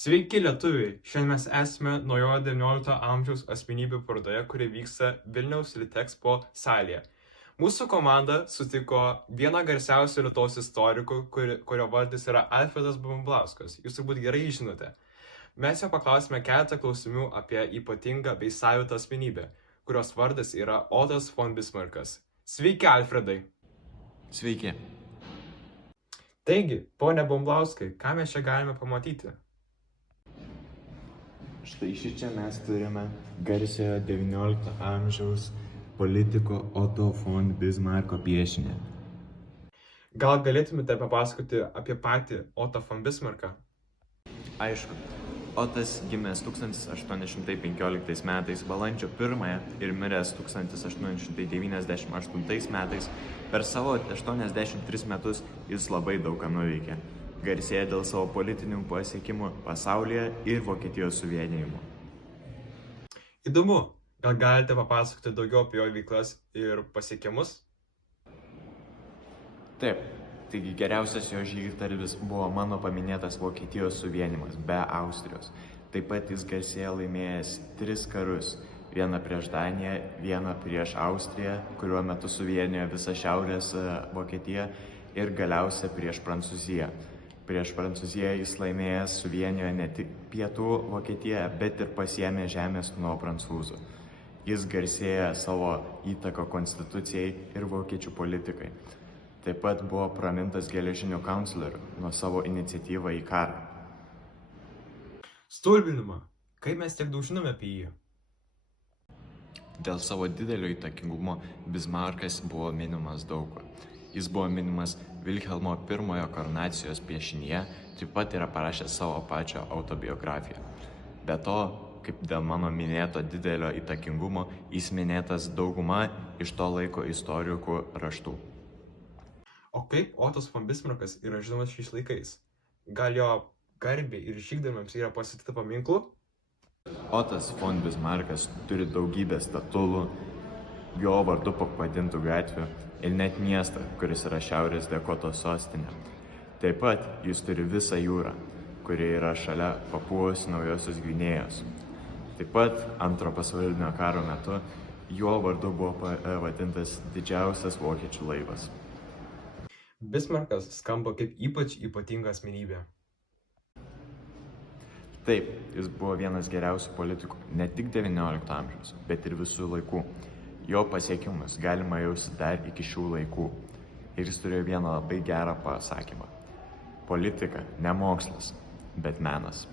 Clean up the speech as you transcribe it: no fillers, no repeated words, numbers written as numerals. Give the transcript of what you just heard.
Sveiki lietuviai! Šiandien mes esame naujojo XIX amžiaus asmenybių parodoje, kuri vyksta Vilniaus Litexpo salėje. Mūsų komanda sutiko vieną garsiausių Lietuvos istorikų, kurio vardas yra Alfredas Bumblauskas. Jūs turbūt gerai jį žinote. Mes jo paklausime keletą klausimų apie ypatingą bei savitą asmenybę, kurios vardas yra Otas von Bismarckas. Sveiki, Alfredai! Sveiki. Taigi, pone Bumblauskai, ką mes čia galime pamatyti? Štai šičia mes turime garsiojo XIX amžiaus politiko Otto von Bismarcko piešinį. Gal galėtumėte papasakoti apie patį Otą von Bismarcką? Aišku, Otas gimęs 1815 metais balandžio 1 ir miręs 1898 metais, per savo 83 metus jis labai daug ką nuveikė. Garsėja dėl savo politinių pasiekimų pasaulyje ir Vokietijos suvienijimo. Įdomu, gal galite papasakoti daugiau apie jo veiklas ir pasiekimus? Taip, taigi geriausias jo žygdarbis buvo mano paminėtas Vokietijos suvienijimas be Austrijos. Taip pat jis garsėja laimėjęs 3 karus. Vieną prieš Daniją, vieną prieš Austriją, kuriuo metu suvienijo visą šiaurės Vokietiją, ir galiausia prieš Prancūziją. Prieš Prancūziją jis laimėjęs suvienijo ne tik pietų Vokietiją, bet ir pasiėmė žemės nuo prancūzų. Jis garsėja savo įtaką konstitucijai ir vokiečių politikai. Taip pat buvo pramintas geležiniu kancleriu nuo savo iniciatyvą į karą. Stulbinama, kaip mes tiek daug žinome apie jį? Dėl savo didelio įtakingumo Bismarckas buvo minimas daug kur. Jis buvo minimas Vilhelmo I koronacijos piešinyje, taip pat yra parašęs savo pačio autobiografiją. Be to, kaip dėl mano minėto didelio įtakingumo, jis minėtas dauguma iš to laiko istorikų raštų. O kaip Otas von Bismarckas yra žinomas šiais laikais? Gal jo garbei ir žygdarbiams yra pastatyta paminklų? Otas von Bismarckas turi daugybę statulų, jo vardu pavadintų gatvių ir net miestą, kuris yra Šiaurės Dakotos sostinė. Taip pat jis turi visą jūrą, kuri yra šalia Papuos Naujosios Gvinėjos. Taip pat Antro pasaulinio karo metu jo vardu buvo pavadintas didžiausias vokiečių laivas. Bismarckas skamba kaip ypač ypatinga asmenybė. Taip, jis buvo vienas geriausių politikų ne tik XIX amžiaus, bet ir visų laikų. Jo pasiekimus galima jausti dar iki šių laikų. Ir jis turėjo vieną labai gerą pasakymą. Politika ne mokslas, bet menas.